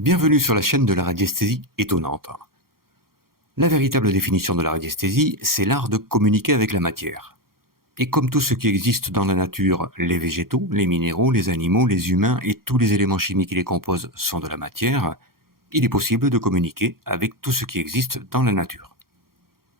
Bienvenue sur la chaîne de la radiesthésie étonnante. La véritable définition de la radiesthésie, c'est l'art de communiquer avec la matière. Et comme tout ce qui existe dans la nature, les végétaux, les minéraux, les animaux, les humains et tous les éléments chimiques qui les composent sont de la matière, il est possible de communiquer avec tout ce qui existe dans la nature.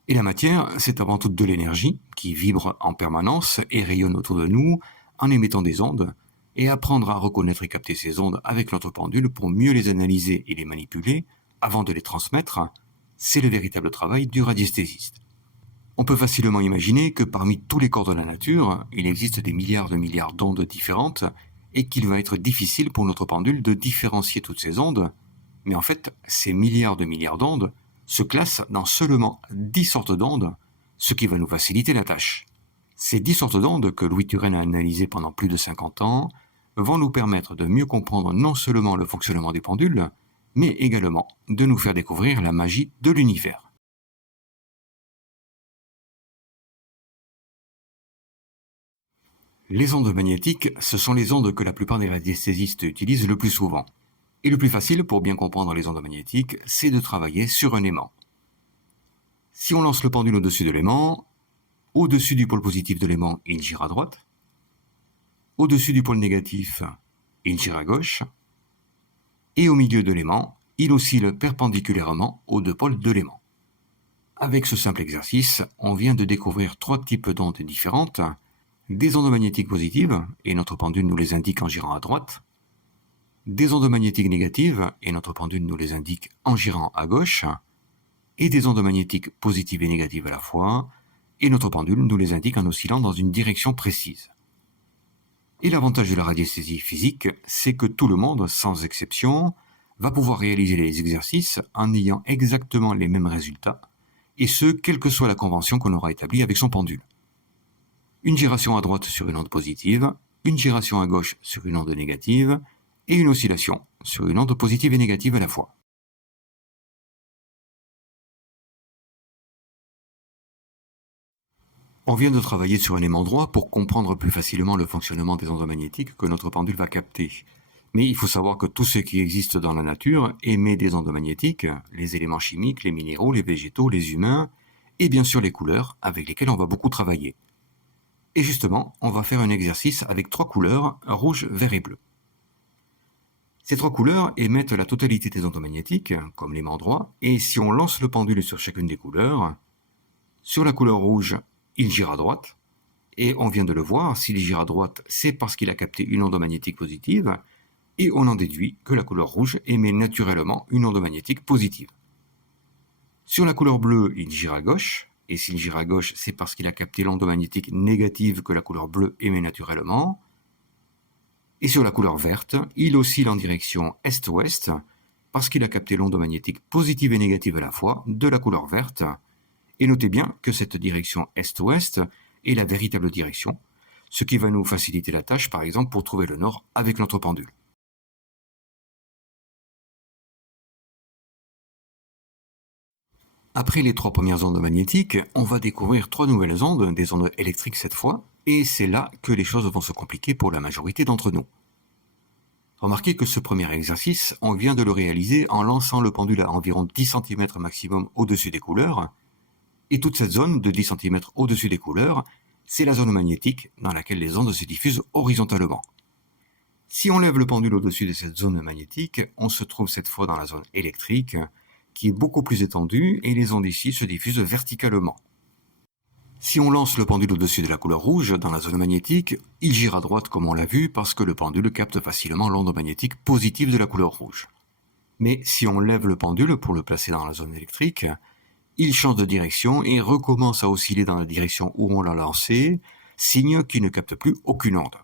Et la matière, c'est avant tout de l'énergie qui vibre en permanence et rayonne autour de nous en émettant des ondes, et apprendre à reconnaître et capter ces ondes avec notre pendule pour mieux les analyser et les manipuler avant de les transmettre, c'est le véritable travail du radiesthésiste. On peut facilement imaginer que parmi tous les corps de la nature, il existe des milliards de milliards d'ondes différentes et qu'il va être difficile pour notre pendule de différencier toutes ces ondes, mais en fait, ces milliards de milliards d'ondes se classent dans seulement 10 sortes d'ondes, ce qui va nous faciliter la tâche. Ces 10 sortes d'ondes que Louis Turenne a analysées pendant plus de 50 ans vont nous permettre de mieux comprendre non seulement le fonctionnement des pendules, mais également de nous faire découvrir la magie de l'univers. Les ondes magnétiques, ce sont les ondes que la plupart des radiesthésistes utilisent le plus souvent. Et le plus facile pour bien comprendre les ondes magnétiques, c'est de travailler sur un aimant. Si on lance le pendule au-dessus de l'aimant, au-dessus du pôle positif de l'aimant, il gire à droite. Au-dessus du pôle négatif, il gire à gauche. Et au milieu de l'aimant, il oscille perpendiculairement aux deux pôles de l'aimant. Avec ce simple exercice, on vient de découvrir 3 types d'ondes différentes, des ondes magnétiques positives, et notre pendule nous les indique en girant à droite, des ondes magnétiques négatives, et notre pendule nous les indique en girant à gauche, et des ondes magnétiques positives et négatives à la fois, et notre pendule nous les indique en oscillant dans une direction précise. Et l'avantage de la radiesthésie physique, c'est que tout le monde, sans exception, va pouvoir réaliser les exercices en ayant exactement les mêmes résultats, et ce, quelle que soit la convention qu'on aura établie avec son pendule. Une giration à droite sur une onde positive, une giration à gauche sur une onde négative, et une oscillation sur une onde positive et négative à la fois. On vient de travailler sur un aimant droit pour comprendre plus facilement le fonctionnement des ondes magnétiques que notre pendule va capter. Mais il faut savoir que tout ce qui existe dans la nature émet des ondes magnétiques, les éléments chimiques, les minéraux, les végétaux, les humains, et bien sûr les couleurs avec lesquelles on va beaucoup travailler. Et justement, on va faire un exercice avec 3 couleurs, rouge, vert et bleu. Ces 3 couleurs émettent la totalité des ondes magnétiques, comme l'aimant droit, et si on lance le pendule sur chacune des couleurs, sur la couleur rouge, il gire à droite, et on vient de le voir, s'il gire à droite, c'est parce qu'il a capté une onde magnétique positive, et on en déduit que la couleur rouge émet naturellement une onde magnétique positive. Sur la couleur bleue, il gire à gauche, et s'il gire à gauche, c'est parce qu'il a capté l'onde magnétique négative que la couleur bleue émet naturellement. Et sur la couleur verte, il oscille en direction est-ouest, parce qu'il a capté l'onde magnétique positive et négative à la fois de la couleur verte. Et notez bien que cette direction est-ouest est la véritable direction, ce qui va nous faciliter la tâche, par exemple, pour trouver le nord avec notre pendule. Après les 3 premières ondes magnétiques, on va découvrir 3 nouvelles ondes, des ondes électriques cette fois, et c'est là que les choses vont se compliquer pour la majorité d'entre nous. Remarquez que ce premier exercice, on vient de le réaliser en lançant le pendule à environ 10 cm maximum au-dessus des couleurs, et toute cette zone de 10 cm au-dessus des couleurs, c'est la zone magnétique dans laquelle les ondes se diffusent horizontalement. Si on lève le pendule au-dessus de cette zone magnétique, on se trouve cette fois dans la zone électrique, qui est beaucoup plus étendue, et les ondes ici se diffusent verticalement. Si on lance le pendule au-dessus de la couleur rouge, dans la zone magnétique, il gire à droite comme on l'a vu, parce que le pendule capte facilement l'onde magnétique positive de la couleur rouge. Mais si on lève le pendule pour le placer dans la zone électrique, il change de direction et recommence à osciller dans la direction où on l'a lancé, signe qu'il ne capte plus aucune onde.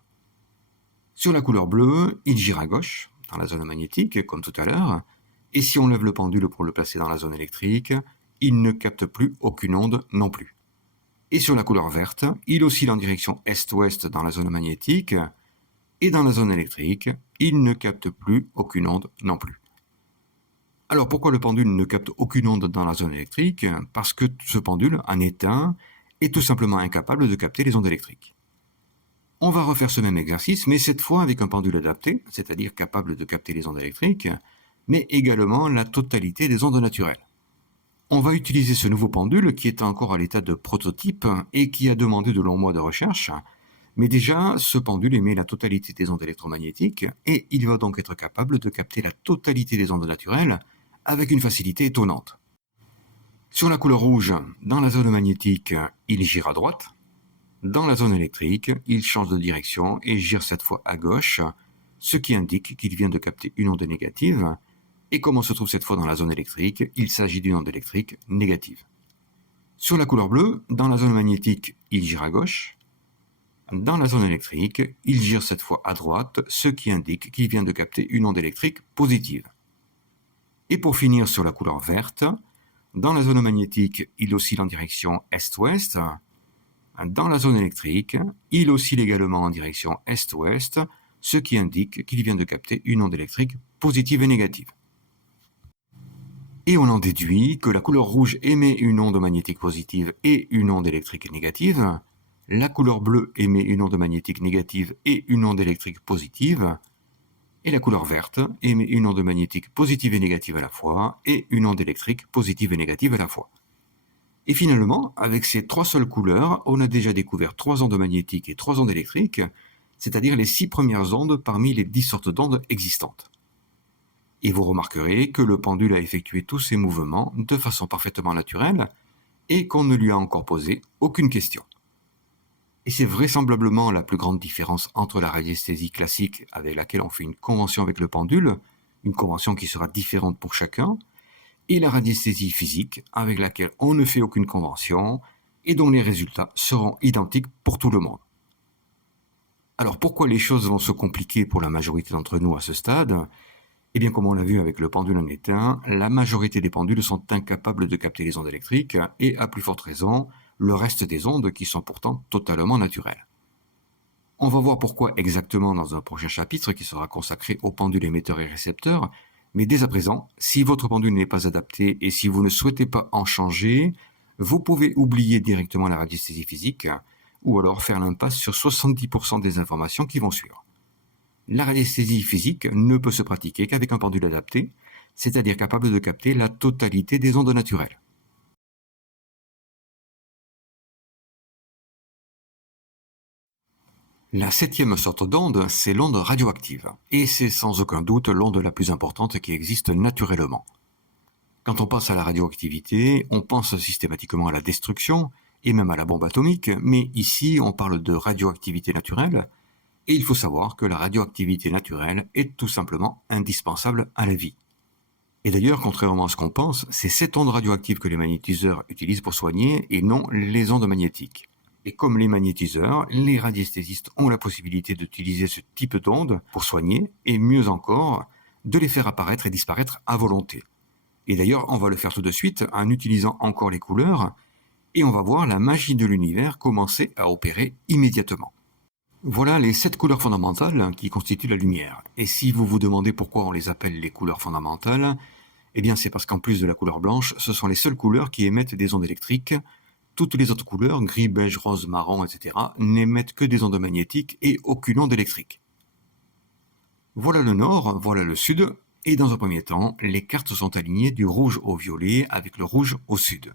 Sur la couleur bleue, il gire à gauche, dans la zone magnétique, comme tout à l'heure, et si on lève le pendule pour le placer dans la zone électrique, il ne capte plus aucune onde non plus. Et sur la couleur verte, il oscille en direction est-ouest dans la zone magnétique, et dans la zone électrique, il ne capte plus aucune onde non plus. Alors pourquoi le pendule ne capte aucune onde dans la zone électrique? Parce que ce pendule, en éteint, est tout simplement incapable de capter les ondes électriques. On va refaire ce même exercice, mais cette fois avec un pendule adapté, c'est-à-dire capable de capter les ondes électriques, mais également la totalité des ondes naturelles. On va utiliser ce nouveau pendule qui est encore à l'état de prototype et qui a demandé de longs mois de recherche, mais déjà ce pendule émet la totalité des ondes électromagnétiques et il va donc être capable de capter la totalité des ondes naturelles avec une facilité étonnante. Sur la couleur rouge, dans la zone magnétique, il gire à droite. Dans la zone électrique, il change de direction et gire cette fois à gauche, ce qui indique qu'il vient de capter une onde négative. Et comme on se trouve cette fois dans la zone électrique, il s'agit d'une onde électrique négative. Sur la couleur bleue, dans la zone magnétique, il gire à gauche. Dans la zone électrique, il gire cette fois à droite, ce qui indique qu'il vient de capter une onde électrique positive. Et pour finir sur la couleur verte, dans la zone magnétique, il oscille en direction est-ouest. Dans la zone électrique, il oscille également en direction est-ouest, ce qui indique qu'il vient de capter une onde électrique positive et négative. Et on en déduit que la couleur rouge émet une onde magnétique positive et une onde électrique négative, la couleur bleue émet une onde magnétique négative et une onde électrique positive, et la couleur verte émet une onde magnétique positive et négative à la fois, et une onde électrique positive et négative à la fois. Et finalement, avec ces trois seules couleurs, on a déjà découvert 3 ondes magnétiques et 3 ondes électriques, c'est-à-dire les 6 premières ondes parmi les 10 sortes d'ondes existantes. Et vous remarquerez que le pendule a effectué tous ces mouvements de façon parfaitement naturelle et qu'on ne lui a encore posé aucune question. Et c'est vraisemblablement la plus grande différence entre la radiesthésie classique avec laquelle on fait une convention avec le pendule, une convention qui sera différente pour chacun, et la radiesthésie physique avec laquelle on ne fait aucune convention et dont les résultats seront identiques pour tout le monde. Alors pourquoi les choses vont se compliquer pour la majorité d'entre nous à ce stade ? Eh bien, comme on l'a vu avec le pendule en éteint, la majorité des pendules sont incapables de capter les ondes électriques et, à plus forte raison, le reste des ondes qui sont pourtant totalement naturelles. On va voir pourquoi exactement dans un prochain chapitre qui sera consacré aux pendules émetteurs et récepteurs, mais dès à présent, si votre pendule n'est pas adapté et si vous ne souhaitez pas en changer, vous pouvez oublier directement la radiesthésie physique ou alors faire l'impasse sur 70% des informations qui vont suivre. La radiesthésie physique ne peut se pratiquer qu'avec un pendule adapté, c'est-à-dire capable de capter la totalité des ondes naturelles. La 7e sorte d'onde, c'est l'onde radioactive, et c'est sans aucun doute l'onde la plus importante qui existe naturellement. Quand on pense à la radioactivité, on pense systématiquement à la destruction, et même à la bombe atomique, mais ici on parle de radioactivité naturelle, et il faut savoir que la radioactivité naturelle est tout simplement indispensable à la vie. Et d'ailleurs, contrairement à ce qu'on pense, c'est cette onde radioactive que les magnétiseurs utilisent pour soigner et non les ondes magnétiques. Et comme les magnétiseurs, les radiesthésistes ont la possibilité d'utiliser ce type d'onde pour soigner et mieux encore, de les faire apparaître et disparaître à volonté. Et d'ailleurs, on va le faire tout de suite en utilisant encore les couleurs et on va voir la magie de l'univers commencer à opérer immédiatement. Voilà les 7 couleurs fondamentales qui constituent la lumière. Et si vous vous demandez pourquoi on les appelle les couleurs fondamentales, eh bien c'est parce qu'en plus de la couleur blanche, ce sont les seules couleurs qui émettent des ondes électriques. Toutes les autres couleurs, gris, beige, rose, marron, etc., n'émettent que des ondes magnétiques et aucune onde électrique. Voilà le nord, voilà le sud, et dans un premier temps, les cartes sont alignées du rouge au violet avec le rouge au sud.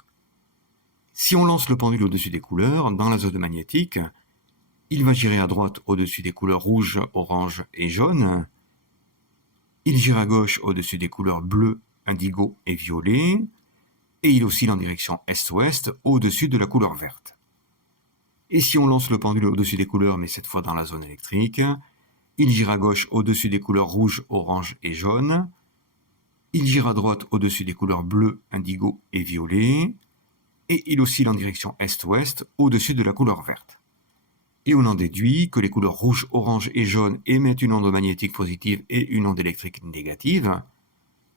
Si on lance le pendule au-dessus des couleurs, dans la zone magnétique, il va girer à droite au-dessus des couleurs rouge, orange et jaune. Il gire à gauche au-dessus des couleurs bleu, indigo et violet. Et il oscille en direction est-ouest au-dessus de la couleur verte. Et si on lance le pendule au-dessus des couleurs, mais cette fois dans la zone électrique, il gire à gauche au-dessus des couleurs rouge, orange et jaune. Il gire à droite au-dessus des couleurs bleu, indigo et violet. Et il oscille en direction est-ouest au-dessus de la couleur verte. Et on en déduit que les couleurs rouge, orange et jaune émettent une onde magnétique positive et une onde électrique négative,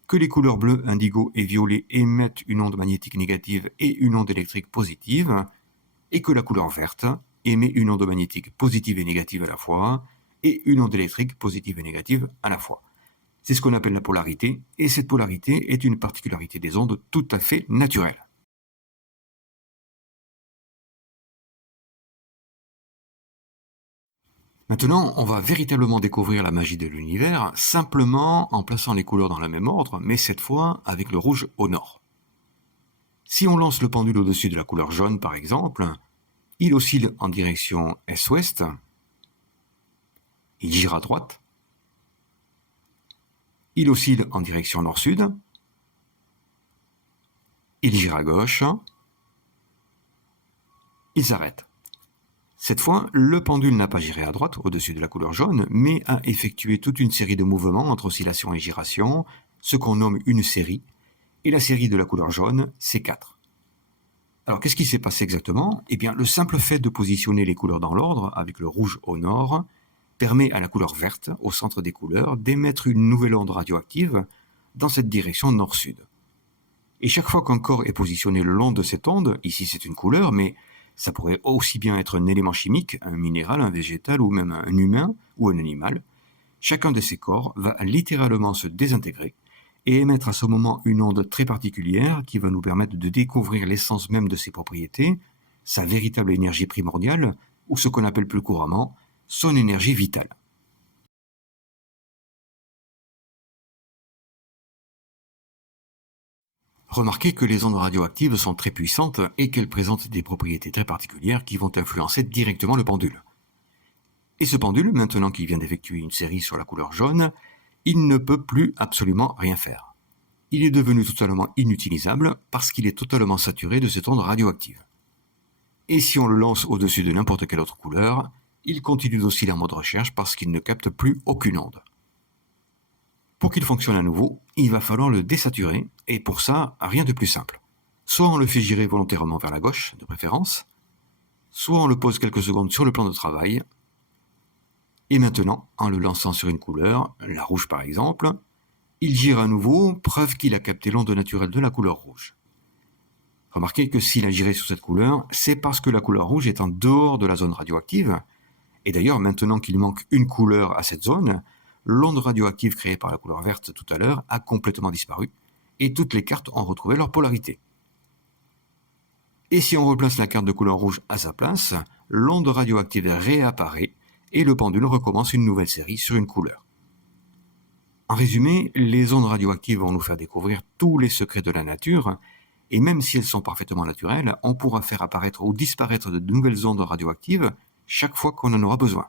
que les couleurs bleu, indigo et violet émettent une onde magnétique négative et une onde électrique positive, et que la couleur verte émet une onde magnétique positive et négative à la fois, et une onde électrique positive et négative à la fois. C'est ce qu'on appelle la polarité, et cette polarité est une particularité des ondes tout à fait naturelle. Maintenant, on va véritablement découvrir la magie de l'univers simplement en plaçant les couleurs dans le même ordre, mais cette fois avec le rouge au nord. Si on lance le pendule au-dessus de la couleur jaune, par exemple, il oscille en direction est-ouest, il gira à droite, il oscille en direction nord-sud, il gira à gauche, il s'arrête. Cette fois, le pendule n'a pas giré à droite au-dessus de la couleur jaune, mais a effectué toute une série de mouvements entre oscillation et giration, ce qu'on nomme une série, et la série de la couleur jaune, c'est 4. Alors, qu'est-ce qui s'est passé exactement? Eh bien, le simple fait de positionner les couleurs dans l'ordre, avec le rouge au nord, permet à la couleur verte, au centre des couleurs, d'émettre une nouvelle onde radioactive dans cette direction nord-sud. Et chaque fois qu'un corps est positionné le long de cette onde, ici c'est une couleur, mais ça pourrait aussi bien être un élément chimique, un minéral, un végétal ou même un humain ou un animal, chacun de ces corps va littéralement se désintégrer et émettre à ce moment une onde très particulière qui va nous permettre de découvrir l'essence même de ses propriétés, sa véritable énergie primordiale, ou ce qu'on appelle plus couramment son énergie vitale. Remarquez que les ondes radioactives sont très puissantes et qu'elles présentent des propriétés très particulières qui vont influencer directement le pendule. Et ce pendule, maintenant qu'il vient d'effectuer une série sur la couleur jaune, il ne peut plus absolument rien faire. Il est devenu totalement inutilisable parce qu'il est totalement saturé de cette onde radioactive. Et si on le lance au-dessus de n'importe quelle autre couleur, il continue d'osciller en mode recherche parce qu'il ne capte plus aucune onde. Pour qu'il fonctionne à nouveau, il va falloir le désaturer, et pour ça, rien de plus simple. Soit on le fait girer volontairement vers la gauche, de préférence, soit on le pose quelques secondes sur le plan de travail, et maintenant, en le lançant sur une couleur, la rouge par exemple, il gire à nouveau, preuve qu'il a capté l'onde naturelle de la couleur rouge. Remarquez que s'il a giré sur cette couleur, c'est parce que la couleur rouge est en dehors de la zone radioactive, et d'ailleurs maintenant qu'il manque une couleur à cette zone, l'onde radioactive créée par la couleur verte tout à l'heure a complètement disparu, et toutes les cartes ont retrouvé leur polarité. Et si on replace la carte de couleur rouge à sa place, l'onde radioactive réapparaît, et le pendule recommence une nouvelle série sur une couleur. En résumé, les ondes radioactives vont nous faire découvrir tous les secrets de la nature, et même si elles sont parfaitement naturelles, on pourra faire apparaître ou disparaître de nouvelles ondes radioactives chaque fois qu'on en aura besoin.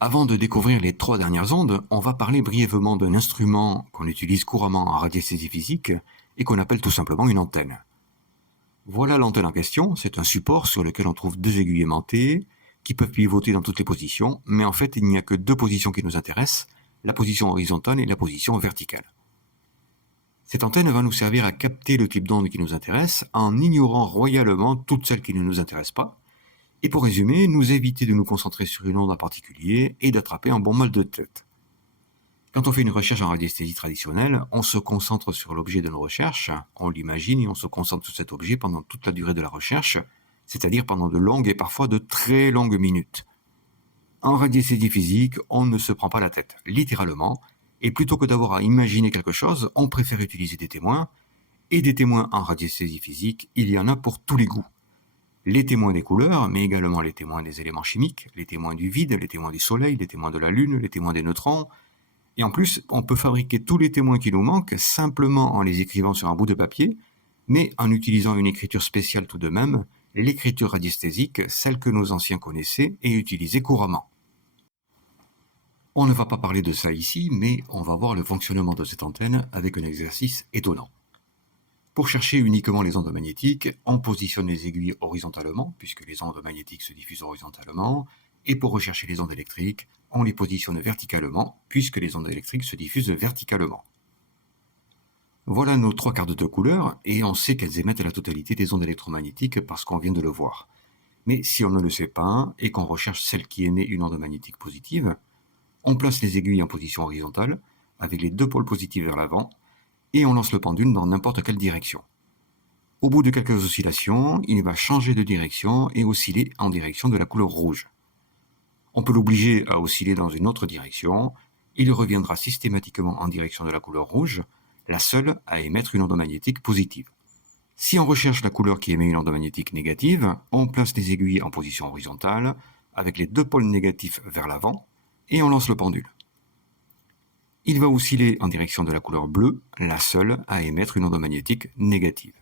Avant de découvrir les 3 dernières ondes, on va parler brièvement d'un instrument qu'on utilise couramment en radiesthésie physique et qu'on appelle tout simplement une antenne. Voilà l'antenne en question, c'est un support sur lequel on trouve 2 aiguilles aimantées qui peuvent pivoter dans toutes les positions, mais en fait il n'y a que 2 positions qui nous intéressent, la position horizontale et la position verticale. Cette antenne va nous servir à capter le type d'onde qui nous intéresse en ignorant royalement toutes celles qui ne nous intéressent pas, et pour résumer, nous éviter de nous concentrer sur une onde en particulier et d'attraper un bon mal de tête. Quand on fait une recherche en radiesthésie traditionnelle, on se concentre sur l'objet de nos recherches, on l'imagine et on se concentre sur cet objet pendant toute la durée de la recherche, c'est-à-dire pendant de longues et parfois de très longues minutes. En radiesthésie physique, on ne se prend pas la tête, littéralement, et plutôt que d'avoir à imaginer quelque chose, on préfère utiliser des témoins, et des témoins en radiesthésie physique, il y en a pour tous les goûts. Les témoins des couleurs, mais également les témoins des éléments chimiques, les témoins du vide, les témoins du soleil, les témoins de la lune, les témoins des neutrons. Et en plus, on peut fabriquer tous les témoins qui nous manquent simplement en les écrivant sur un bout de papier, mais en utilisant une écriture spéciale tout de même, l'écriture radiesthésique, celle que nos anciens connaissaient et utilisaient couramment. On ne va pas parler de ça ici, mais on va voir le fonctionnement de cette antenne avec un exercice étonnant. Pour chercher uniquement les ondes magnétiques, on positionne les aiguilles horizontalement, puisque les ondes magnétiques se diffusent horizontalement, et pour rechercher les ondes électriques, on les positionne verticalement, puisque les ondes électriques se diffusent verticalement. Voilà nos 3 cartes de couleur, et on sait qu'elles émettent la totalité des ondes électromagnétiques parce qu'on vient de le voir. Mais si on ne le sait pas, et qu'on recherche celle qui émet une onde magnétique positive, on place les aiguilles en position horizontale, avec les 2 pôles positifs vers l'avant, et on lance le pendule dans n'importe quelle direction. Au bout de quelques oscillations, il va changer de direction et osciller en direction de la couleur rouge. On peut l'obliger à osciller dans une autre direction, il reviendra systématiquement en direction de la couleur rouge, la seule à émettre une onde magnétique positive. Si on recherche la couleur qui émet une onde magnétique négative, on place les aiguilles en position horizontale, avec les deux pôles négatifs vers l'avant, et on lance le pendule. Il va osciller en direction de la couleur bleue, la seule à émettre une onde magnétique négative.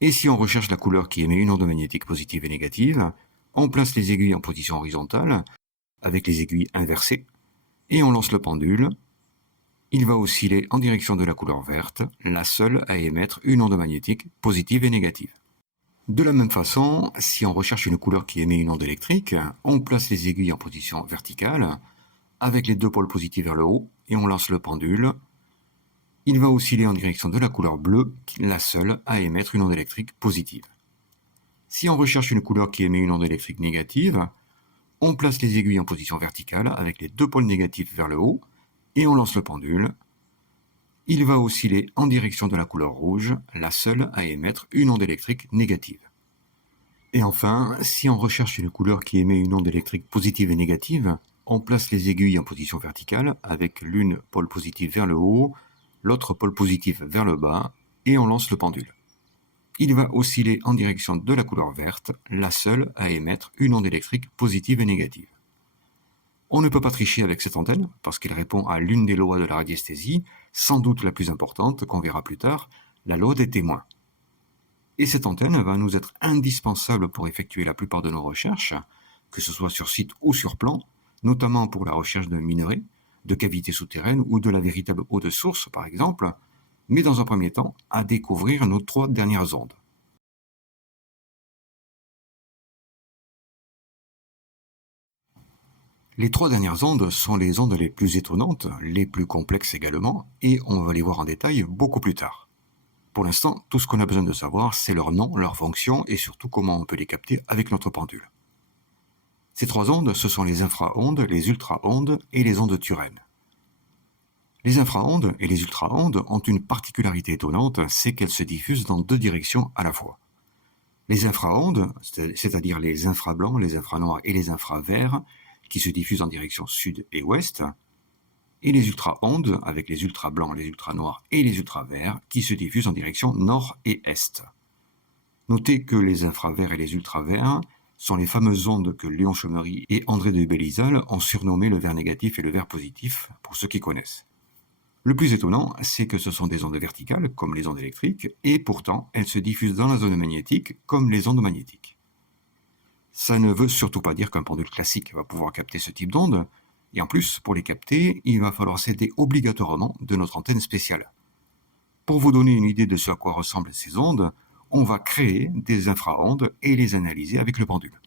Et si on recherche la couleur qui émet une onde magnétique positive et négative, on place les aiguilles en position horizontale, avec les aiguilles inversées, et on lance le pendule. Il va osciller en direction de la couleur verte, la seule à émettre une onde magnétique positive et négative. De la même façon, si on recherche une couleur qui émet une onde électrique, on place les aiguilles en position verticale, avec les deux pôles positifs vers le haut, et on lance le pendule. Il va osciller en direction de la couleur bleue, la seule à émettre une onde électrique positive. Si on recherche une couleur qui émet une onde électrique négative, on place les aiguilles en position verticale, avec les deux pôles négatifs vers le haut, et on lance le pendule. Il va osciller en direction de la couleur rouge, la seule à émettre une onde électrique négative. Et enfin, si on recherche une couleur qui émet une onde électrique positive et négative, on place les aiguilles en position verticale, avec l'une pôle positif vers le haut, l'autre pôle positif vers le bas, et on lance le pendule. Il va osciller en direction de la couleur verte, la seule à émettre une onde électrique positive et négative. On ne peut pas tricher avec cette antenne, parce qu'elle répond à l'une des lois de la radiesthésie, sans doute la plus importante, qu'on verra plus tard, la loi des témoins. Et cette antenne va nous être indispensable pour effectuer la plupart de nos recherches, que ce soit sur site ou sur plan, notamment pour la recherche de minerais, de cavités souterraines ou de la véritable eau de source, par exemple, mais dans un premier temps, à découvrir nos 3 dernières ondes. Les 3 dernières ondes sont les ondes les plus étonnantes, les plus complexes également, et on va les voir en détail beaucoup plus tard. Pour l'instant, tout ce qu'on a besoin de savoir, c'est leur nom, leur fonction, et surtout comment on peut les capter avec notre pendule. Ces 3 ondes, ce sont les infraondes, les ultraondes et les ondes de Turenne. Les infraondes et les ultraondes ont une particularité étonnante, c'est qu'elles se diffusent dans 2 directions à la fois. Les infraondes, c'est-à-dire les infrablancs, les infranoirs et les infraverts, qui se diffusent en direction sud et ouest, et les ultraondes, avec les ultrablancs, les ultranoirs et les ultraverts, qui se diffusent en direction nord et est. Notez que les infraverts et les ultraverts sont les fameuses ondes que Léon Chaumery et André de Bélisal ont surnommées le ver négatif et le ver positif, pour ceux qui connaissent. Le plus étonnant, c'est que ce sont des ondes verticales, comme les ondes électriques, et pourtant elles se diffusent dans la zone magnétique, comme les ondes magnétiques. Ça ne veut surtout pas dire qu'un pendule classique va pouvoir capter ce type d'ondes, et en plus, pour les capter, il va falloir s'aider obligatoirement de notre antenne spéciale. Pour vous donner une idée de ce à quoi ressemblent ces ondes, on va créer des infraondes et les analyser avec le pendule.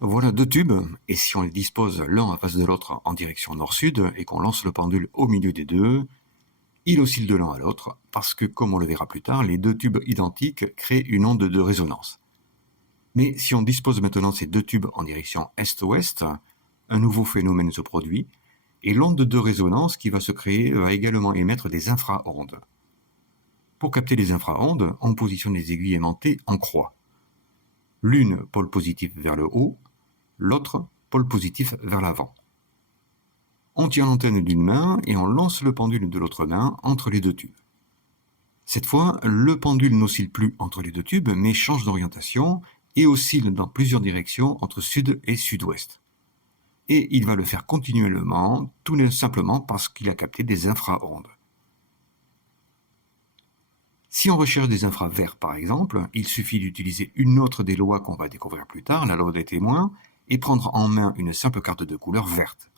Voilà 2 tubes, et si on les dispose l'un à face de l'autre en direction nord-sud et qu'on lance le pendule au milieu des deux, il oscille de l'un à l'autre parce que, comme on le verra plus tard, les 2 tubes identiques créent une onde de résonance. Mais si on dispose maintenant ces 2 tubes en direction est-ouest, un nouveau phénomène se produit, et l'onde de résonance qui va se créer va également émettre des infraondes. Pour capter les infraondes, on positionne les aiguilles aimantées en croix. L'une pôle positif vers le haut, l'autre pôle positif vers l'avant. On tient l'antenne d'une main et on lance le pendule de l'autre main entre les 2 tubes. Cette fois, le pendule n'oscille plus entre les 2 tubes, mais change d'orientation et oscille dans plusieurs directions entre sud et sud-ouest. Et il va le faire continuellement, tout simplement parce qu'il a capté des infraondes. Si on recherche des infraverts par exemple, il suffit d'utiliser une autre des lois qu'on va découvrir plus tard, la loi des témoins, et prendre en main une simple carte de couleur verte.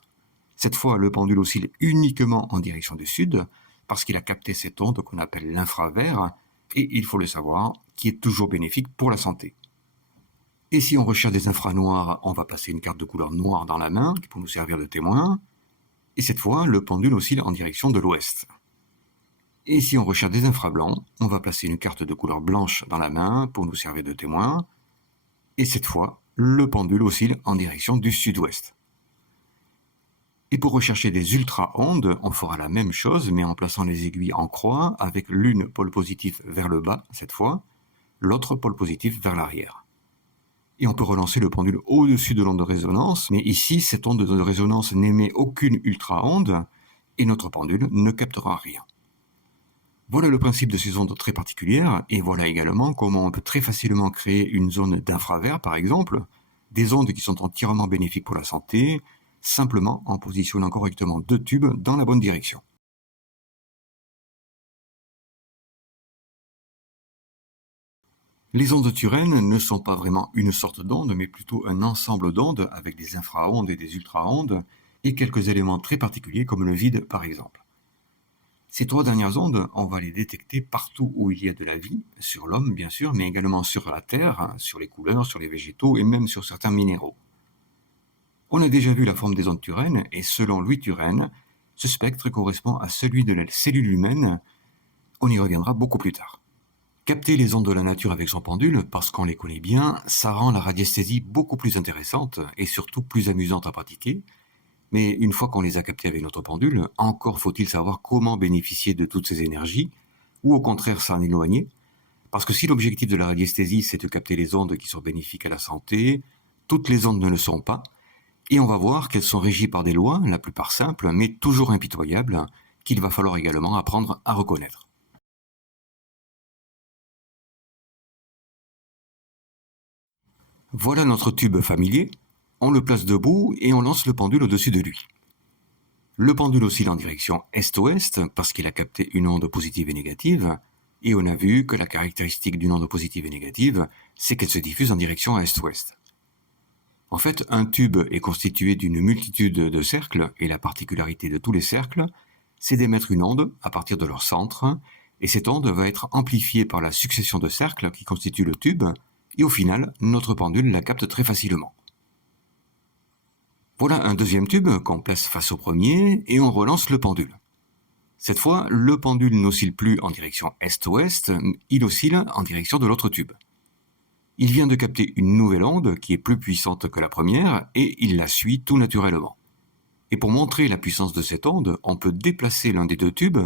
Cette fois, le pendule oscille uniquement en direction du sud, parce qu'il a capté cette onde qu'on appelle l'infravert, et il faut le savoir, qui est toujours bénéfique pour la santé. Et si on recherche des infranoirs, on va passer une carte de couleur noire dans la main, pour nous servir de témoin, et cette fois, le pendule oscille en direction de l'ouest. Et si on recherche des infrablancs, on va placer une carte de couleur blanche dans la main pour nous servir de témoin, et cette fois, le pendule oscille en direction du sud-ouest. Et pour rechercher des ultra-ondes, on fera la même chose, mais en plaçant les aiguilles en croix, avec l'une pôle positif vers le bas, cette fois, l'autre pôle positif vers l'arrière. Et on peut relancer le pendule au-dessus de l'onde de résonance, mais ici, cette onde de résonance n'émet aucune ultra-onde, et notre pendule ne captera rien. Voilà le principe de ces ondes très particulières, et voilà également comment on peut très facilement créer une zone d'infravert, par exemple, des ondes qui sont entièrement bénéfiques pour la santé, simplement en positionnant correctement deux tubes dans la bonne direction. Les ondes de Turenne ne sont pas vraiment une sorte d'onde, mais plutôt un ensemble d'ondes avec des infraondes et des ultraondes, et quelques éléments très particuliers comme le vide par exemple. Ces trois dernières ondes, on va les détecter partout où il y a de la vie, sur l'homme bien sûr, mais également sur la Terre, sur les couleurs, sur les végétaux et même sur certains minéraux. On a déjà vu la forme des ondes Turenne, et selon Louis Turenne, ce spectre correspond à celui de la cellule humaine. On y reviendra beaucoup plus tard. Capter les ondes de la nature avec son pendule, parce qu'on les connaît bien, ça rend la radiesthésie beaucoup plus intéressante et surtout plus amusante à pratiquer. Mais une fois qu'on les a captées avec notre pendule, encore faut-il savoir comment bénéficier de toutes ces énergies, ou au contraire s'en éloigner, parce que si l'objectif de la radiesthésie c'est de capter les ondes qui sont bénéfiques à la santé, toutes les ondes ne le sont pas, et on va voir qu'elles sont régies par des lois, la plupart simples, mais toujours impitoyables, qu'il va falloir également apprendre à reconnaître. Voilà notre tube familier, on le place debout et on lance le pendule au-dessus de lui. Le pendule oscille en direction est-ouest parce qu'il a capté une onde positive et négative, et on a vu que la caractéristique d'une onde positive et négative, c'est qu'elle se diffuse en direction est-ouest. En fait, un tube est constitué d'une multitude de cercles, et la particularité de tous les cercles, c'est d'émettre une onde à partir de leur centre, et cette onde va être amplifiée par la succession de cercles qui constituent le tube, et au final, notre pendule la capte très facilement. Voilà un deuxième tube qu'on place face au premier, et on relance le pendule. Cette fois, le pendule n'oscille plus en direction est-ouest, il oscille en direction de l'autre tube. Il vient de capter une nouvelle onde qui est plus puissante que la première, et il la suit tout naturellement. Et pour montrer la puissance de cette onde, on peut déplacer l'un des deux tubes,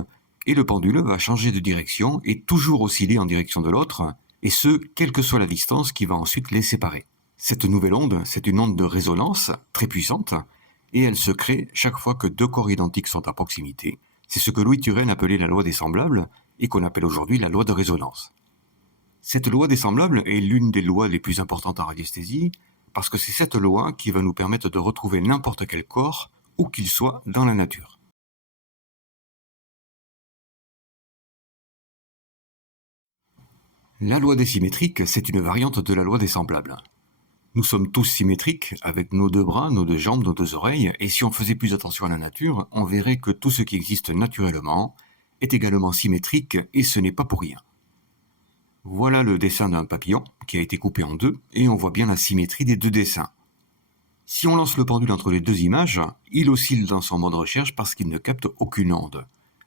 et le pendule va changer de direction et toujours osciller en direction de l'autre, et ce, quelle que soit la distance qui va ensuite les séparer. Cette nouvelle onde, c'est une onde de résonance très puissante, et elle se crée chaque fois que deux corps identiques sont à proximité. C'est ce que Louis Turenne appelait la loi des semblables, et qu'on appelle aujourd'hui la loi de résonance. Cette loi des semblables est l'une des lois les plus importantes en radiesthésie, parce que c'est cette loi qui va nous permettre de retrouver n'importe quel corps, où qu'il soit dans la nature. La loi des symétriques, c'est une variante de la loi des semblables. Nous sommes tous symétriques, avec nos deux bras, nos deux jambes, nos deux oreilles, et si on faisait plus attention à la nature, on verrait que tout ce qui existe naturellement est également symétrique, et ce n'est pas pour rien. Voilà le dessin d'un papillon qui a été coupé en deux, et on voit bien la symétrie des deux dessins. Si on lance le pendule entre les deux images, il oscille dans son mode recherche parce qu'il ne capte aucune onde.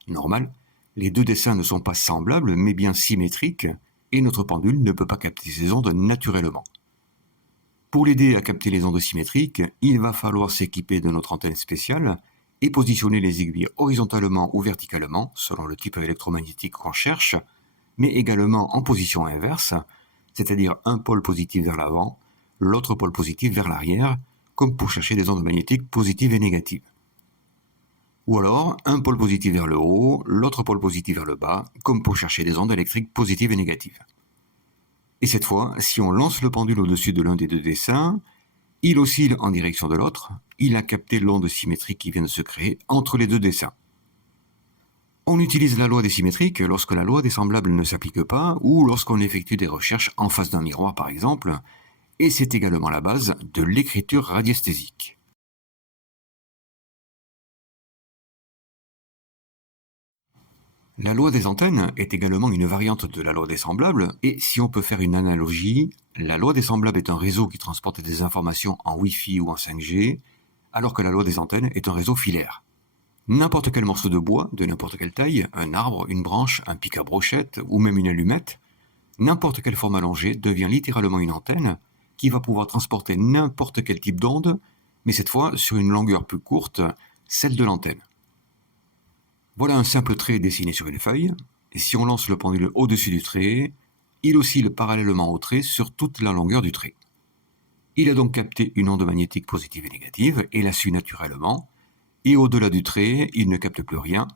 Normal, les deux dessins ne sont pas semblables, mais bien symétriques, et notre pendule ne peut pas capter ces ondes naturellement. Pour l'aider à capter les ondes symétriques, il va falloir s'équiper de notre antenne spéciale et positionner les aiguilles horizontalement ou verticalement, selon le type électromagnétique qu'on cherche, mais également en position inverse, c'est-à-dire un pôle positif vers l'avant, l'autre pôle positif vers l'arrière, comme pour chercher des ondes magnétiques positives et négatives. Ou alors, un pôle positif vers le haut, l'autre pôle positif vers le bas, comme pour chercher des ondes électriques positives et négatives. Et cette fois, si on lance le pendule au-dessus de l'un des deux dessins, il oscille en direction de l'autre, il a capté l'onde symétrique qui vient de se créer entre les deux dessins. On utilise la loi des symétriques lorsque la loi des semblables ne s'applique pas ou lorsqu'on effectue des recherches en face d'un miroir par exemple, et c'est également la base de l'écriture radiesthésique. La loi des antennes est également une variante de la loi des semblables, et si on peut faire une analogie, la loi des semblables est un réseau qui transporte des informations en Wi-Fi ou en 5G, alors que la loi des antennes est un réseau filaire. N'importe quel morceau de bois, de n'importe quelle taille, un arbre, une branche, un pic à brochette ou même une allumette, n'importe quelle forme allongée devient littéralement une antenne qui va pouvoir transporter n'importe quel type d'onde, mais cette fois sur une longueur plus courte, celle de l'antenne. Voilà un simple trait dessiné sur une feuille, et si on lance le pendule au-dessus du trait, il oscille parallèlement au trait sur toute la longueur du trait. Il a donc capté une onde magnétique positive et négative et l'a su naturellement, et au-delà du trait, il ne capte plus rien.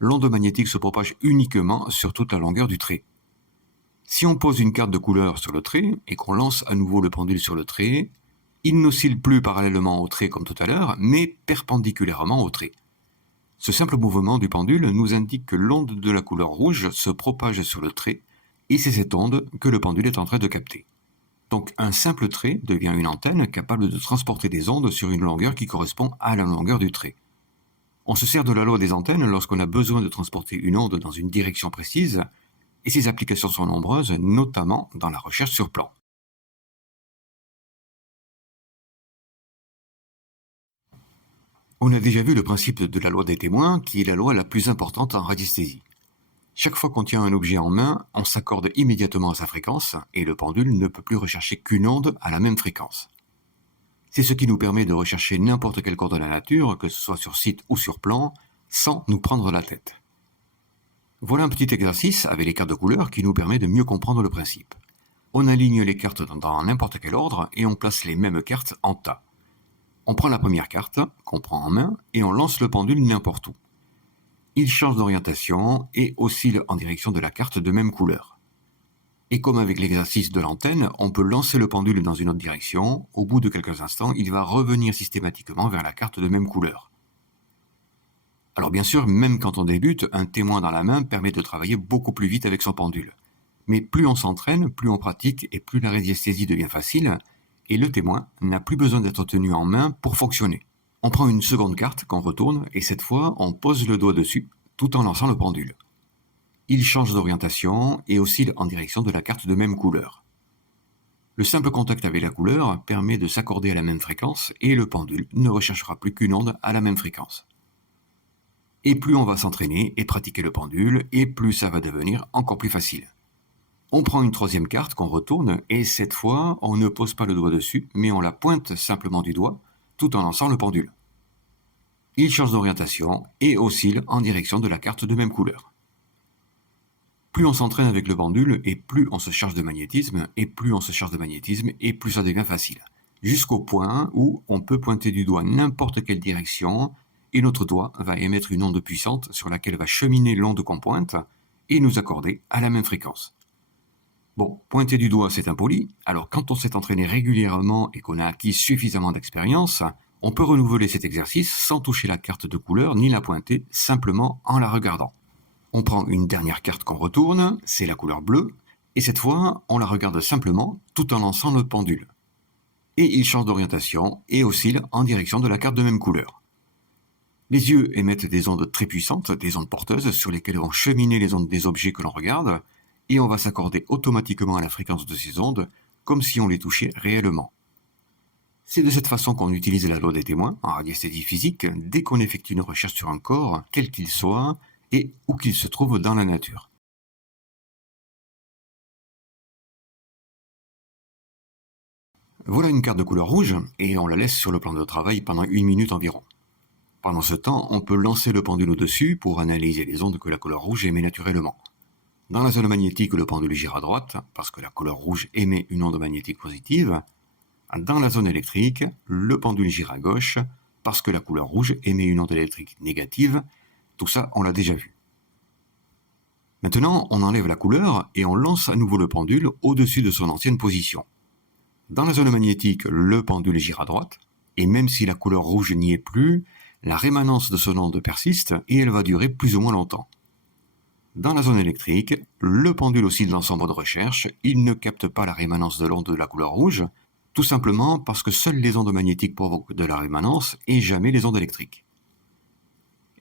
L'onde magnétique se propage uniquement sur toute la longueur du trait. Si on pose une carte de couleur sur le trait et qu'on lance à nouveau le pendule sur le trait, il n'oscille plus parallèlement au trait comme tout à l'heure, mais perpendiculairement au trait. Ce simple mouvement du pendule nous indique que l'onde de la couleur rouge se propage sur le trait, et c'est cette onde que le pendule est en train de capter. Donc un simple trait devient une antenne capable de transporter des ondes sur une longueur qui correspond à la longueur du trait. On se sert de la loi des antennes lorsqu'on a besoin de transporter une onde dans une direction précise, et ces applications sont nombreuses, notamment dans la recherche sur plan. On a déjà vu le principe de la loi des témoins, qui est la loi la plus importante en radiesthésie. Chaque fois qu'on tient un objet en main, on s'accorde immédiatement à sa fréquence, et le pendule ne peut plus rechercher qu'une onde à la même fréquence. C'est ce qui nous permet de rechercher n'importe quel corps de la nature, que ce soit sur site ou sur plan, sans nous prendre la tête. Voilà un petit exercice avec les cartes de couleurs qui nous permet de mieux comprendre le principe. On aligne les cartes dans n'importe quel ordre et on place les mêmes cartes en tas. On prend la première carte, qu'on prend en main, et on lance le pendule n'importe où. Il change d'orientation et oscille en direction de la carte de même couleur. Et comme avec l'exercice de l'antenne, on peut lancer le pendule dans une autre direction. Au bout de quelques instants, il va revenir systématiquement vers la carte de même couleur. Alors bien sûr, même quand on débute, un témoin dans la main permet de travailler beaucoup plus vite avec son pendule. Mais plus on s'entraîne, plus on pratique et plus la radiesthésie devient facile, et le témoin n'a plus besoin d'être tenu en main pour fonctionner. On prend une seconde carte qu'on retourne et cette fois on pose le doigt dessus tout en lançant le pendule. Il change d'orientation et oscille en direction de la carte de même couleur. Le simple contact avec la couleur permet de s'accorder à la même fréquence et le pendule ne recherchera plus qu'une onde à la même fréquence. Et plus on va s'entraîner et pratiquer le pendule, et plus ça va devenir encore plus facile. On prend une troisième carte qu'on retourne, et cette fois, on ne pose pas le doigt dessus, mais on la pointe simplement du doigt, tout en lançant le pendule. Il change d'orientation et oscille en direction de la carte de même couleur. Plus on s'entraîne avec le pendule, et plus on se charge de magnétisme, et plus on se charge de magnétisme, et plus ça devient facile. Jusqu'au point où on peut pointer du doigt n'importe quelle direction, et notre doigt va émettre une onde puissante sur laquelle va cheminer l'onde qu'on pointe et nous accorder à la même fréquence. Bon, pointer du doigt c'est impoli, alors quand on s'est entraîné régulièrement et qu'on a acquis suffisamment d'expérience, on peut renouveler cet exercice sans toucher la carte de couleur ni la pointer, simplement en la regardant. On prend une dernière carte qu'on retourne, c'est la couleur bleue, et cette fois on la regarde simplement tout en lançant notre pendule. Et il change d'orientation et oscille en direction de la carte de même couleur. Les yeux émettent des ondes très puissantes, des ondes porteuses, sur lesquelles vont cheminer les ondes des objets que l'on regarde, et on va s'accorder automatiquement à la fréquence de ces ondes, comme si on les touchait réellement. C'est de cette façon qu'on utilise la loi des témoins en radiesthésie physique dès qu'on effectue une recherche sur un corps, quel qu'il soit, et où qu'il se trouve dans la nature. Voilà une carte de couleur rouge, et on la laisse sur le plan de travail pendant 1 minute environ. Pendant ce temps, on peut lancer le pendule au-dessus pour analyser les ondes que la couleur rouge émet naturellement. Dans la zone magnétique, le pendule gire à droite, parce que la couleur rouge émet une onde magnétique positive. Dans la zone électrique, le pendule gire à gauche, parce que la couleur rouge émet une onde électrique négative. Tout ça, on l'a déjà vu. Maintenant, on enlève la couleur et on lance à nouveau le pendule au-dessus de son ancienne position. Dans la zone magnétique, le pendule gire à droite, et même si la couleur rouge n'y est plus, la rémanence de son onde persiste et elle va durer plus ou moins longtemps. Dans la zone électrique, le pendule oscille dans son mode recherche, il ne capte pas la rémanence de l'onde de la couleur rouge, tout simplement parce que seules les ondes magnétiques provoquent de la rémanence et jamais les ondes électriques.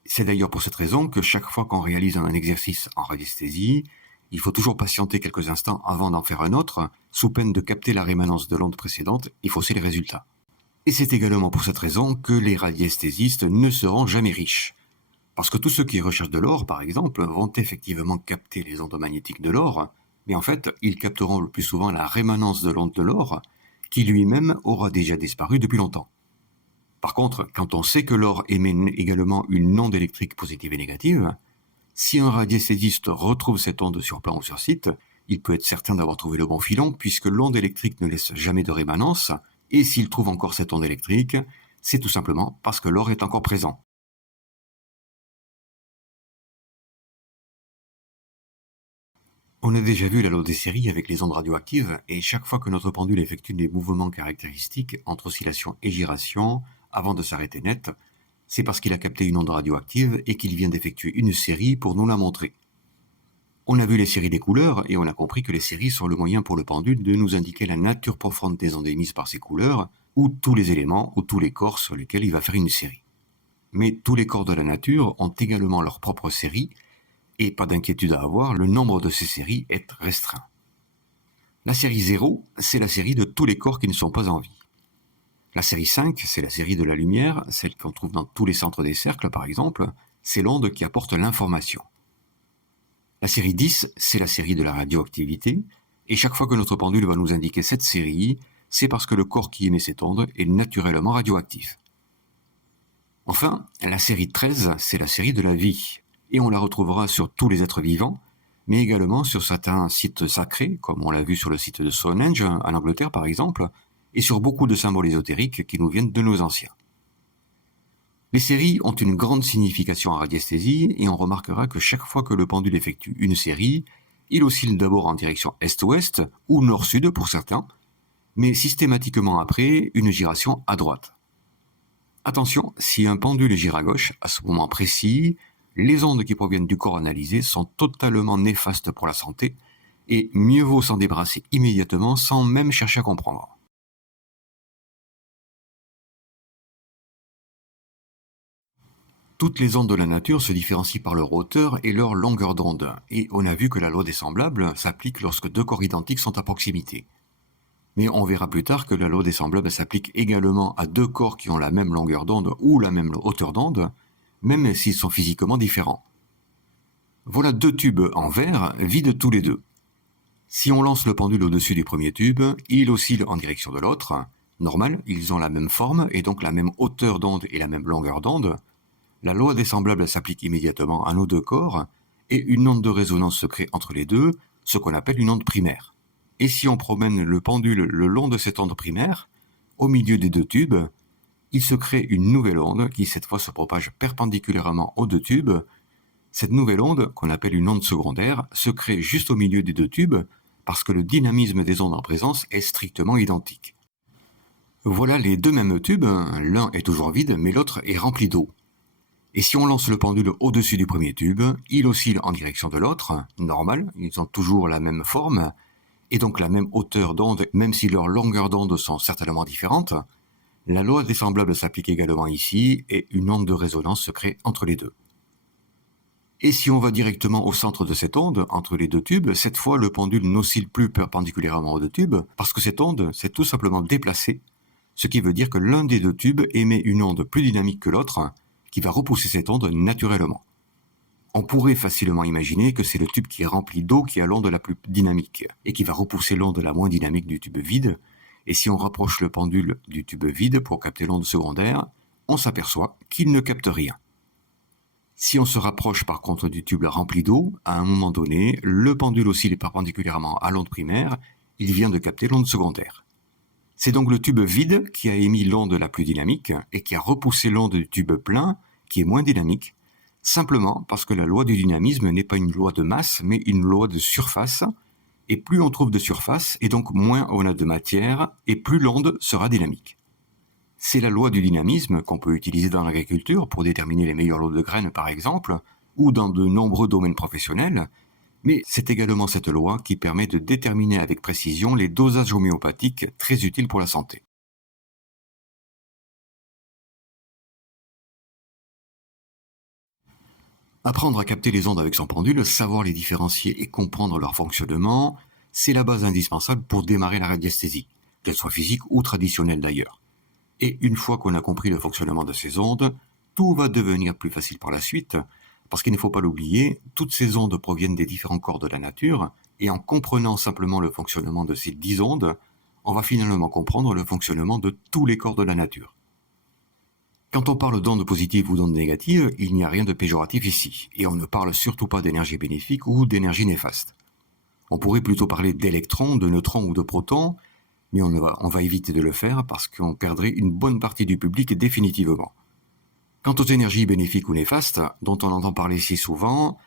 C'est d'ailleurs pour cette raison que chaque fois qu'on réalise un exercice en radiesthésie, il faut toujours patienter quelques instants avant d'en faire un autre, sous peine de capter la rémanence de l'onde précédente et fausser les résultats. Et c'est également pour cette raison que les radiesthésistes ne seront jamais riches. Parce que tous ceux qui recherchent de l'or, par exemple, vont effectivement capter les ondes magnétiques de l'or, mais en fait, ils capteront le plus souvent la rémanence de l'onde de l'or, qui lui-même aura déjà disparu depuis longtemps. Par contre, quand on sait que l'or émet également une onde électrique positive et négative, si un radiesthésiste retrouve cette onde sur plan ou sur site, il peut être certain d'avoir trouvé le bon filon, puisque l'onde électrique ne laisse jamais de rémanence, Et s'il trouve encore cette onde électrique, c'est tout simplement parce que l'or est encore présent. On a déjà vu la loi des séries avec les ondes radioactives, et chaque fois que notre pendule effectue des mouvements caractéristiques entre oscillation et giration, avant de s'arrêter net, c'est parce qu'il a capté une onde radioactive et qu'il vient d'effectuer une série pour nous la montrer. On a vu les séries des couleurs et on a compris que les séries sont le moyen pour le pendule de nous indiquer la nature profonde des ondes émises par ces couleurs, ou tous les éléments ou tous les corps sur lesquels il va faire une série. Mais tous les corps de la nature ont également leur propre série, et pas d'inquiétude à avoir, le nombre de ces séries est restreint. La série 0, c'est la série de tous les corps qui ne sont pas en vie. La série 5, c'est la série de la lumière, celle qu'on trouve dans tous les centres des cercles par exemple, c'est l'onde qui apporte l'information. La série 10, c'est la série de la radioactivité, et chaque fois que notre pendule va nous indiquer cette série, c'est parce que le corps qui émet cette onde est naturellement radioactif. Enfin, la série 13, c'est la série de la vie, et on la retrouvera sur tous les êtres vivants, mais également sur certains sites sacrés, comme on l'a vu sur le site de Stonehenge, en Angleterre par exemple, et sur beaucoup de symboles ésotériques qui nous viennent de nos anciens. Les séries ont une grande signification en radiesthésie, et on remarquera que chaque fois que le pendule effectue une série, il oscille d'abord en direction est-ouest, ou nord-sud pour certains, mais systématiquement après, une giration à droite. Attention, si un pendule gire à gauche, à ce moment précis, les ondes qui proviennent du corps analysé sont totalement néfastes pour la santé, et mieux vaut s'en débarrasser immédiatement sans même chercher à comprendre. Toutes les ondes de la nature se différencient par leur hauteur et leur longueur d'onde, et on a vu que la loi des semblables s'applique lorsque deux corps identiques sont à proximité. Mais on verra plus tard que la loi des semblables s'applique également à deux corps qui ont la même longueur d'onde ou la même hauteur d'onde, même s'ils sont physiquement différents. Voilà deux tubes en verre, vides tous les deux. Si on lance le pendule au-dessus du premier tube, il oscille en direction de l'autre. Normal, ils ont la même forme et donc la même hauteur d'onde et la même longueur d'onde. La loi des semblables s'applique immédiatement à nos deux corps, et une onde de résonance se crée entre les deux, ce qu'on appelle une onde primaire. Et si on promène le pendule le long de cette onde primaire, au milieu des deux tubes, il se crée une nouvelle onde qui cette fois se propage perpendiculairement aux deux tubes. Cette nouvelle onde, qu'on appelle une onde secondaire, se crée juste au milieu des deux tubes parce que le dynamisme des ondes en présence est strictement identique. Voilà les deux mêmes tubes, l'un est toujours vide mais l'autre est rempli d'eau. Et si on lance le pendule au-dessus du premier tube, il oscille en direction de l'autre, normal, ils ont toujours la même forme, et donc la même hauteur d'onde, même si leurs longueurs d'onde sont certainement différentes. La loi des semblables s'applique également ici, et une onde de résonance se crée entre les deux. Et si on va directement au centre de cette onde, entre les deux tubes, cette fois le pendule n'oscille plus perpendiculairement aux deux tubes, parce que cette onde s'est tout simplement déplacée, ce qui veut dire que l'un des deux tubes émet une onde plus dynamique que l'autre, qui va repousser cette onde naturellement. On pourrait facilement imaginer que c'est le tube qui est rempli d'eau qui a l'onde la plus dynamique, et qui va repousser l'onde la moins dynamique du tube vide, et si on rapproche le pendule du tube vide pour capter l'onde secondaire, on s'aperçoit qu'il ne capte rien. Si on se rapproche par contre du tube rempli d'eau, à un moment donné, le pendule oscille perpendiculairement à l'onde primaire, il vient de capter l'onde secondaire. C'est donc le tube vide qui a émis l'onde la plus dynamique et qui a repoussé l'onde du tube plein, qui est moins dynamique, simplement parce que la loi du dynamisme n'est pas une loi de masse, mais une loi de surface, et plus on trouve de surface, et donc moins on a de matière, et plus l'onde sera dynamique. C'est la loi du dynamisme qu'on peut utiliser dans l'agriculture pour déterminer les meilleurs lots de graines par exemple, ou dans de nombreux domaines professionnels, mais c'est également cette loi qui permet de déterminer avec précision les dosages homéopathiques très utiles pour la santé. Apprendre à capter les ondes avec son pendule, savoir les différencier et comprendre leur fonctionnement, c'est la base indispensable pour démarrer la radiesthésie, qu'elle soit physique ou traditionnelle d'ailleurs. Et une fois qu'on a compris le fonctionnement de ces ondes, tout va devenir plus facile par la suite, parce qu'il ne faut pas l'oublier, toutes ces ondes proviennent des différents corps de la nature, et en comprenant simplement le fonctionnement de ces 10 ondes, on va finalement comprendre le fonctionnement de tous les corps de la nature. Quand on parle d'ondes positives ou d'ondes négatives, il n'y a rien de péjoratif ici, et on ne parle surtout pas d'énergie bénéfique ou d'énergie néfaste. On pourrait plutôt parler d'électrons, de neutrons ou de protons, Mais on va éviter de le faire parce qu'on perdrait une bonne partie du public définitivement. Quant aux énergies bénéfiques ou néfastes, dont on entend parler si souvent,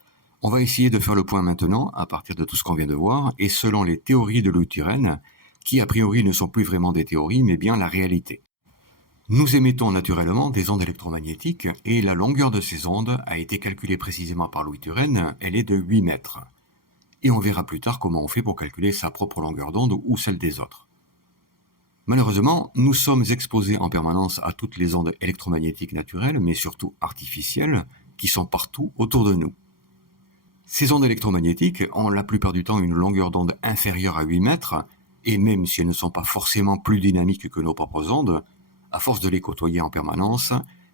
on va essayer de faire le point maintenant, à partir de tout ce qu'on vient de voir, et selon les théories de Louis Turenne, qui a priori ne sont plus vraiment des théories, mais bien la réalité. Nous émettons naturellement des ondes électromagnétiques, et la longueur de ces ondes a été calculée précisément par Louis Turenne, elle est de 8 mètres. Et on verra plus tard comment on fait pour calculer sa propre longueur d'onde ou celle des autres. Malheureusement, nous sommes exposés en permanence à toutes les ondes électromagnétiques naturelles, mais surtout artificielles, qui sont partout autour de nous. Ces ondes électromagnétiques ont la plupart du temps une longueur d'onde inférieure à 8 mètres, et même si elles ne sont pas forcément plus dynamiques que nos propres ondes, à force de les côtoyer en permanence,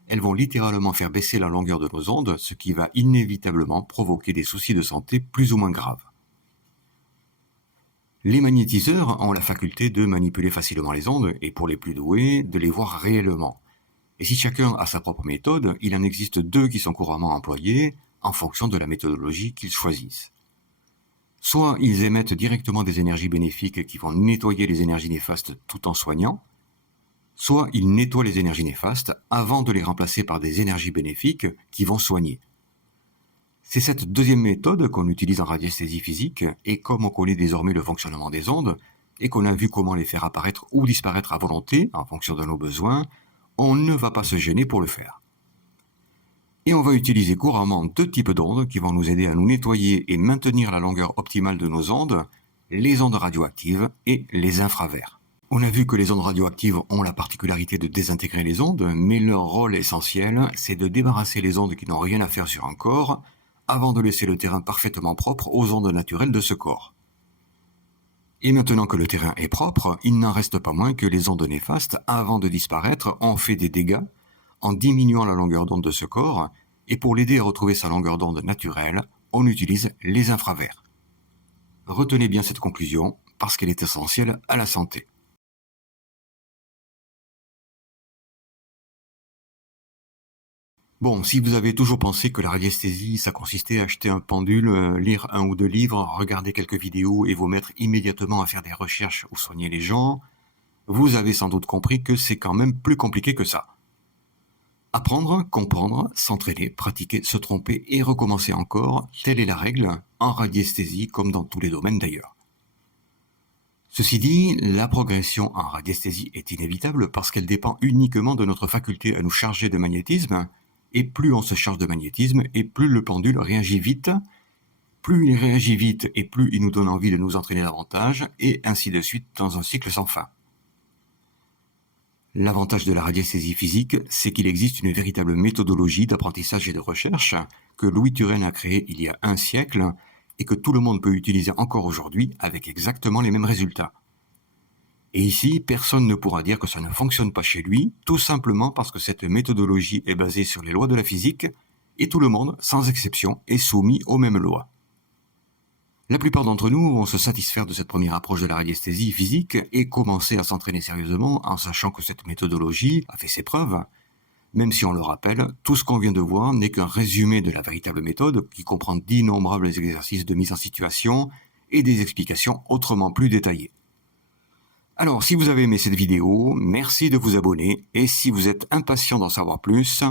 elles vont littéralement faire baisser la longueur de nos ondes, ce qui va inévitablement provoquer des soucis de santé plus ou moins graves. Les magnétiseurs ont la faculté de manipuler facilement les ondes, et pour les plus doués, de les voir réellement. Et si chacun a sa propre méthode, il en existe deux qui sont couramment employées, en fonction de la méthodologie qu'ils choisissent. Soit ils émettent directement des énergies bénéfiques qui vont nettoyer les énergies néfastes tout en soignant, soit ils nettoient les énergies néfastes avant de les remplacer par des énergies bénéfiques qui vont soigner. C'est cette deuxième méthode qu'on utilise en radiesthésie physique, et comme on connaît désormais le fonctionnement des ondes, et qu'on a vu comment les faire apparaître ou disparaître à volonté, en fonction de nos besoins, on ne va pas se gêner pour le faire. Et on va utiliser couramment deux types d'ondes qui vont nous aider à nous nettoyer et maintenir la longueur optimale de nos ondes, les ondes radioactives et les infraverts. On a vu que les ondes radioactives ont la particularité de désintégrer les ondes, mais leur rôle essentiel, c'est de débarrasser les ondes qui n'ont rien à faire sur un corps, avant de laisser le terrain parfaitement propre aux ondes naturelles de ce corps. Et maintenant que le terrain est propre, il n'en reste pas moins que les ondes néfastes, avant de disparaître, ont fait des dégâts en diminuant la longueur d'onde de ce corps, et pour l'aider à retrouver sa longueur d'onde naturelle, on utilise les infraverts. Retenez bien cette conclusion, parce qu'elle est essentielle à la santé. Bon, si vous avez toujours pensé que la radiesthésie, ça consistait à acheter un pendule, lire un ou deux livres, regarder quelques vidéos et vous mettre immédiatement à faire des recherches ou soigner les gens, vous avez sans doute compris que c'est quand même plus compliqué que ça. Apprendre, comprendre, s'entraîner, pratiquer, se tromper et recommencer encore, telle est la règle, en radiesthésie comme dans tous les domaines d'ailleurs. Ceci dit, la progression en radiesthésie est inévitable parce qu'elle dépend uniquement de notre faculté à nous charger de magnétisme, et plus on se charge de magnétisme, et plus le pendule réagit vite, plus il réagit vite et plus il nous donne envie de nous entraîner davantage, et ainsi de suite dans un cycle sans fin. L'avantage de la radiesthésie physique, c'est qu'il existe une véritable méthodologie d'apprentissage et de recherche que Louis Turenne a créée il y a un siècle et que tout le monde peut utiliser encore aujourd'hui avec exactement les mêmes résultats. Et ici, personne ne pourra dire que ça ne fonctionne pas chez lui, tout simplement parce que cette méthodologie est basée sur les lois de la physique et tout le monde, sans exception, est soumis aux mêmes lois. La plupart d'entre nous vont se satisfaire de cette première approche de la radiesthésie physique et commencer à s'entraîner sérieusement en sachant que cette méthodologie a fait ses preuves. Même si on le rappelle, tout ce qu'on vient de voir n'est qu'un résumé de la véritable méthode qui comprend d'innombrables exercices de mise en situation et des explications autrement plus détaillées. Alors, si vous avez aimé cette vidéo, merci de vous abonner et si vous êtes impatient d'en savoir plus,